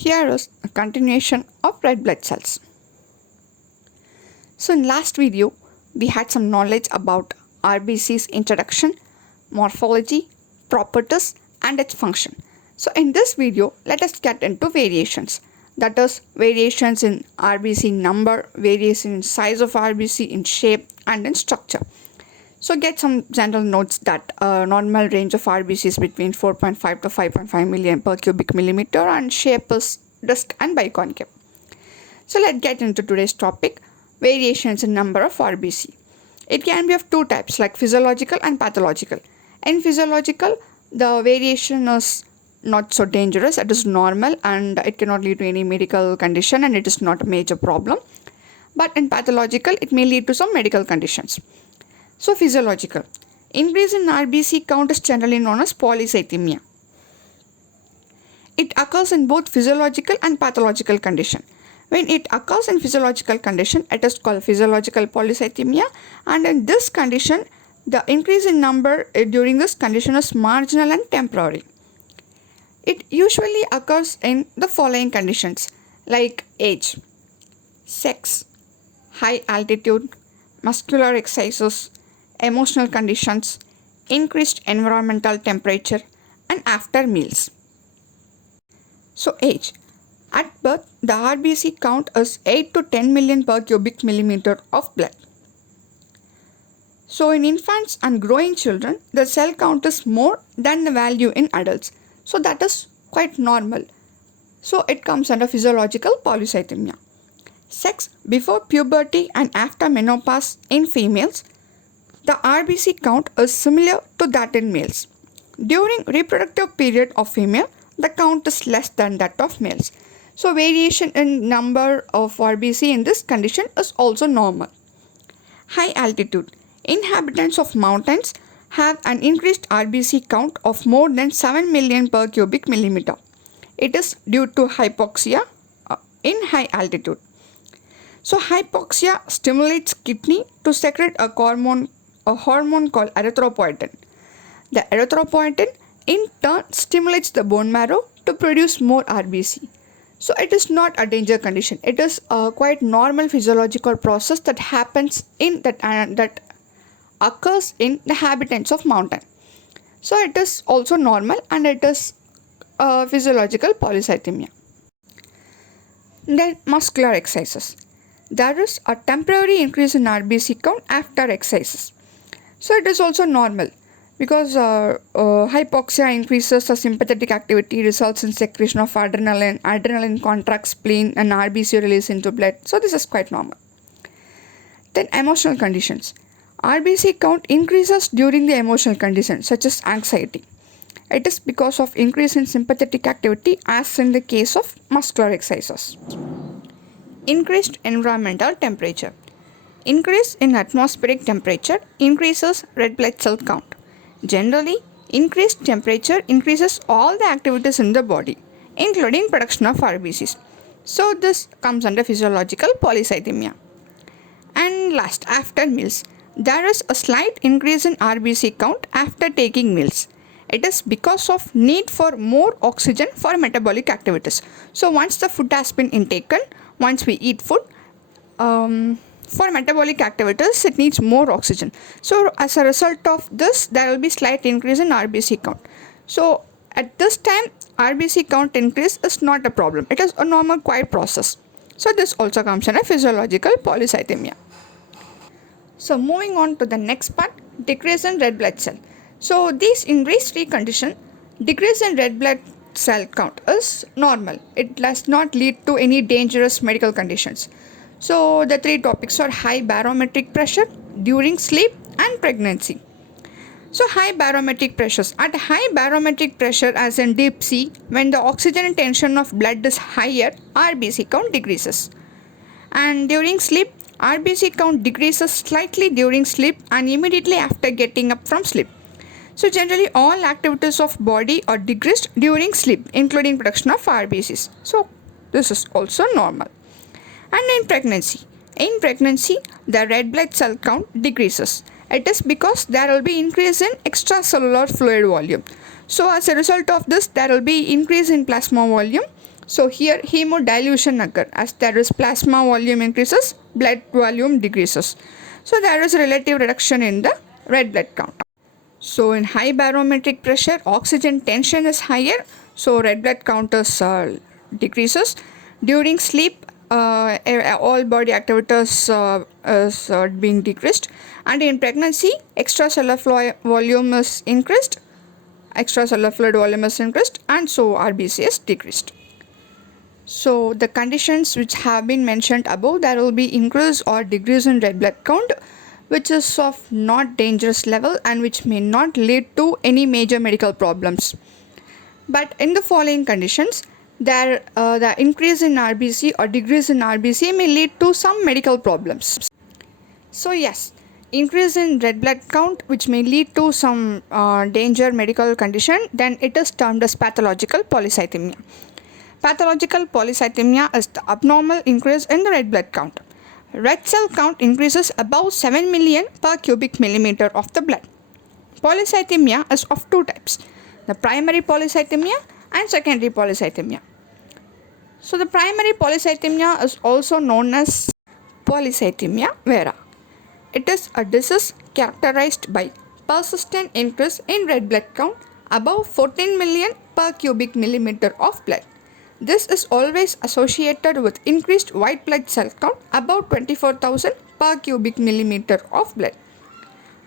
Here is a continuation of red blood cells. So in last video, we had some knowledge about RBC's introduction, morphology, properties and its function. So in this video, let us get into variations. That is variations in RBC number, variation in size of RBC, in shape and in structure. So get some general notes that normal range of RBC is between 4.5 to 5.5 million per cubic millimeter and shape is disc and biconcave. So let's get into today's topic, variations in number of RBC. It can be of two types like physiological and pathological. In physiological, the variation is not so dangerous, it is normal and it cannot lead to any medical condition and it is not a major problem. But in pathological, it may lead to some medical conditions. So physiological. Increase in RBC count is generally known as polycythemia. It occurs in both physiological and pathological condition. When it occurs in physiological condition, it is called physiological polycythemia, and in this condition, the increase in number during this condition is marginal and temporary. It usually occurs in the following conditions like age, sex, high altitude, muscular exercises, emotional conditions, increased environmental temperature, and after meals. So age. At birth, the RBC count is 8 to 10 million per cubic millimeter of blood. So in infants and growing children, the cell count is more than the value in adults. So that is quite normal. So it comes under physiological polycythemia. Sex. Before puberty and after menopause in females, the RBC count is similar to that in males. During reproductive period of female, the count is less than that of males. So variation in number of RBC in this condition is also normal. High altitude. Inhabitants of mountains have an increased RBC count of more than 7 million per cubic millimeter. It is due to hypoxia in high altitude. So hypoxia stimulates kidney to secrete a hormone called erythropoietin. The erythropoietin in turn stimulates the bone marrow to produce more RBC. So it is not a danger condition. It is a quite normal physiological process that happens in that occurs in the inhabitants of mountain. So it is also normal and it is physiological polycythemia. Then muscular exercises. There is a temporary increase in RBC count after exercises. So it is also normal because hypoxia increases the sympathetic activity, results in secretion of adrenaline, adrenaline contracts spleen and RBC release into blood. So this is quite normal. Then emotional conditions. RBC count increases during the emotional conditions such as anxiety. It is because of increase in sympathetic activity as in the case of muscular exercises. Increased environmental temperature. Increase in atmospheric temperature increases red blood cell count. Generally, increased temperature increases all the activities in the body, including production of RBCs. So this comes under physiological polycythemia. And last, after meals. There is a slight increase in RBC count after taking meals. It is because of need for more oxygen for metabolic activities. So once the food has been intaken, once we eat food, for metabolic activities, it needs more oxygen. So as a result of this, there will be slight increase in RBC count. So at this time, RBC count increase is not a problem. It is a normal quiet process. So this also comes under physiological polycythemia. So moving on to the next part, decrease in red blood cell. So in these three conditions, decrease in red blood cell count is normal. It does not lead to any dangerous medical conditions. So the three topics are high barometric pressure, during sleep and pregnancy. So high barometric pressures. At high barometric pressure as in deep sea, when the oxygen tension of blood is higher, RBC count decreases. And during sleep, RBC count decreases slightly during sleep and immediately after getting up from sleep. So generally all activities of body are decreased during sleep, including production of RBCs. So this is also normal. And in pregnancy, the red blood cell count decreases. It is because there will be increase in extracellular fluid volume. So as a result of this, there will be increase in plasma volume. So here hemodilution occur as there is plasma volume increases, blood volume decreases. So there is a relative reduction in the red blood count. So in high barometric pressure, oxygen tension is higher, so red blood count is decreases. During sleep, all body activities is being decreased, and in pregnancy, volume is increased, extracellular fluid volume is increased, and so RBC is decreased. So the conditions which have been mentioned above, there will be increase or decrease in red blood count, which is of not dangerous level and which may not lead to any major medical problems. But in the following conditions, the increase in RBC or decrease in RBC may lead to some medical problems. So yes, increase in red blood count which may lead to some danger medical condition, then it is termed as pathological polycythemia. Pathological polycythemia is the abnormal increase in the red blood count. Red cell count increases above 7 million per cubic millimeter of the blood. Polycythemia is of two types, the primary polycythemia and secondary polycythemia. So the primary polycythemia is also known as polycythemia vera. It is a disease characterized by persistent increase in red blood count above 14 million per cubic millimeter of blood. This is always associated with increased white blood cell count above 24,000 per cubic millimeter of blood.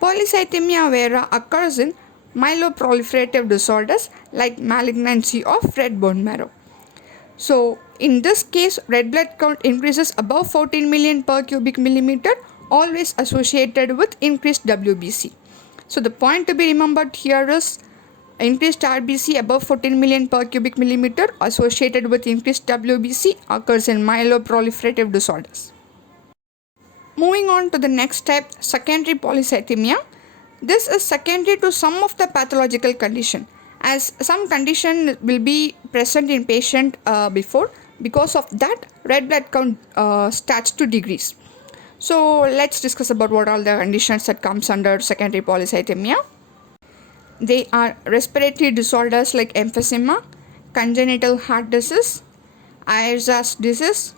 Polycythemia vera occurs in myeloproliferative disorders like malignancy of red bone marrow. So in this case, red blood count increases above 14 million per cubic millimeter, always associated with increased WBC. So the point to be remembered here is increased RBC above 14 million per cubic millimeter associated with increased WBC occurs in myeloproliferative disorders. Moving on to the next type, secondary polycythemia. This is secondary to some of the pathological condition, as some condition will be present in patient before. Because of that, red blood count starts to decrease. So let's discuss about what are the conditions that comes under secondary polycythemia. They are respiratory disorders like emphysema, congenital heart disease, Ayer's disease,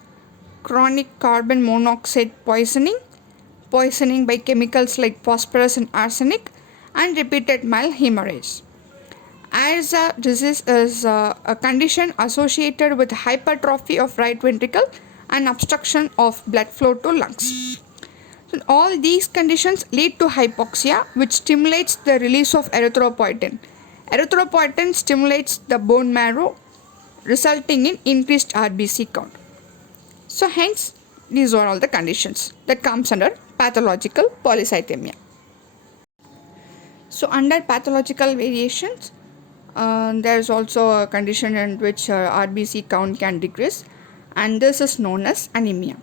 chronic carbon monoxide poisoning, poisoning by chemicals like phosphorus and arsenic, and repeated mild hemorrhage. Ayer's disease is a condition associated with hypertrophy of right ventricle and obstruction of blood flow to lungs. So all these conditions lead to hypoxia, which stimulates the release of erythropoietin. Erythropoietin stimulates the bone marrow, resulting in increased RBC count. So hence, these are all the conditions that comes under pathological polycythemia. So under pathological variations, there is also a condition in which RBC count can decrease, and this is known as anemia.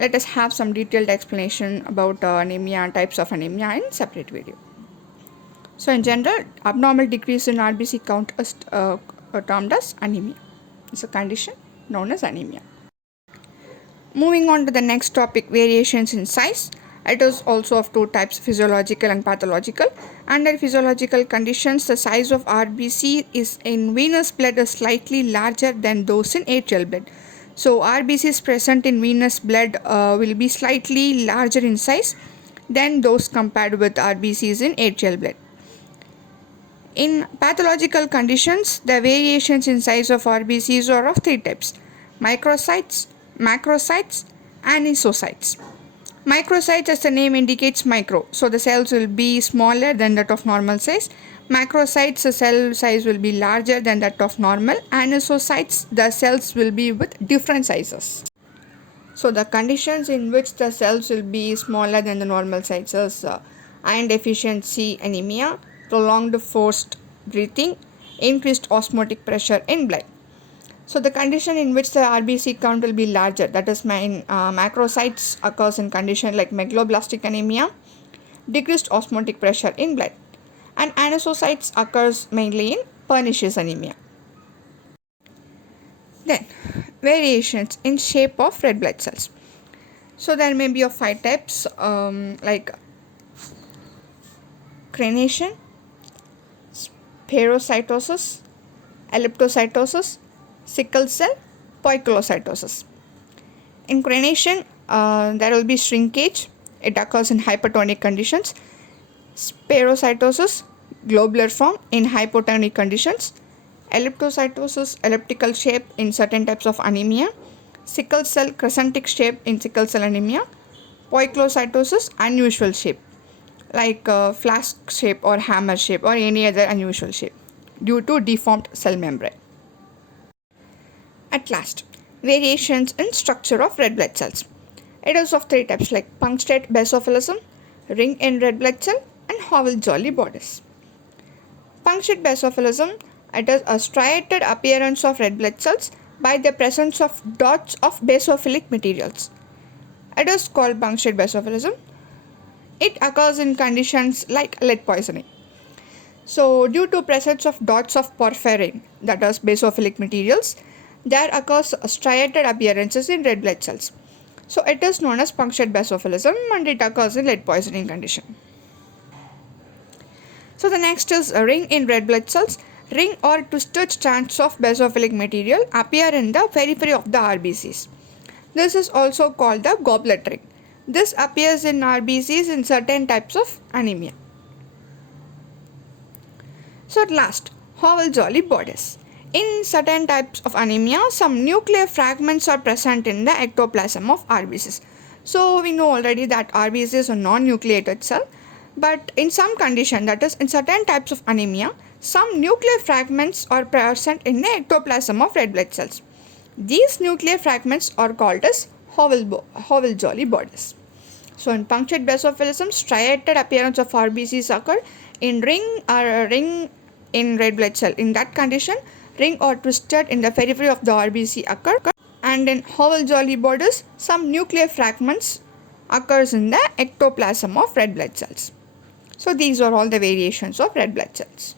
Let us have some detailed explanation about anemia and types of anemia in separate video. So in general, abnormal decrease in RBC count is termed as anemia. It's a condition known as anemia. Moving on to the next topic, variations in size. It is also of two types, physiological and pathological. Under physiological conditions, the size of RBC is in venous blood is slightly larger than those in atrial blood. So RBCs present in venous blood will be slightly larger in size than those compared with RBCs in atrial blood. In pathological conditions, the variations in size of RBCs are of three types: microcytes, macrocytes, and isocytes. Microcytes, as the name indicates, micro, so the cells will be smaller than that of normal size. Macrocytes, the cell size will be larger than that of normal, and isocytes, the cells will be with different sizes. So the conditions in which the cells will be smaller than the normal sizes, iron deficiency anemia, prolonged forced breathing, increased osmotic pressure in blood. So the condition in which the RBC count will be larger, that is macrocytes, occurs in condition like megaloblastic anemia, decreased osmotic pressure in blood, and anisocytes occurs mainly in pernicious anemia. Then variations in shape of red blood cells. So there may be of five types like crenation, spherocytosis, elliptocytosis, sickle cell, poikilocytosis. In coronation, there will be shrinkage. It occurs in hypertonic conditions. Spherocytosis, globular form in hypotonic conditions. Elliptocytosis, elliptical shape in certain types of anemia. Sickle cell, crescentic shape in sickle cell anemia. Poikilocytosis, unusual shape like flask shape or hammer shape or any other unusual shape due to deformed cell membrane. At last, variations in structure of red blood cells. It is of three types like punctate basophilism, ring-end red blood cell, and Howell-Jolly bodies. Punctate basophilism, it is a striated appearance of red blood cells by the presence of dots of basophilic materials. It is called punctate basophilism. It occurs in conditions like lead poisoning. So, due to presence of dots of porphyrin, that is basophilic materials, there occurs striated appearances in red blood cells. So, it is known as punctate basophilism and it occurs in lead poisoning condition. So, the next is a ring in red blood cells. Ring or twisted strands of basophilic material appear in the periphery of the RBCs. This is also called the goblet ring. This appears in RBCs in certain types of anemia. So at last, Howell-Jolly bodies. In certain types of anemia, some nuclear fragments are present in the ectoplasm of RBCs. So we know already that RBC is a non-nucleated cell, but in some condition, that is in certain types of anemia, some nuclear fragments are present in the ectoplasm of red blood cells. These nuclear fragments are called as Howell-Jolly bodies. So in punctate basophilism, striated appearance of RBCs occur in ring in red blood cell. In that condition, ring or twisted in the periphery of the RBC occur, and in Howell-Jolly bodies, some nuclear fragments occurs in the ectoplasm of red blood cells. So these are all the variations of red blood cells.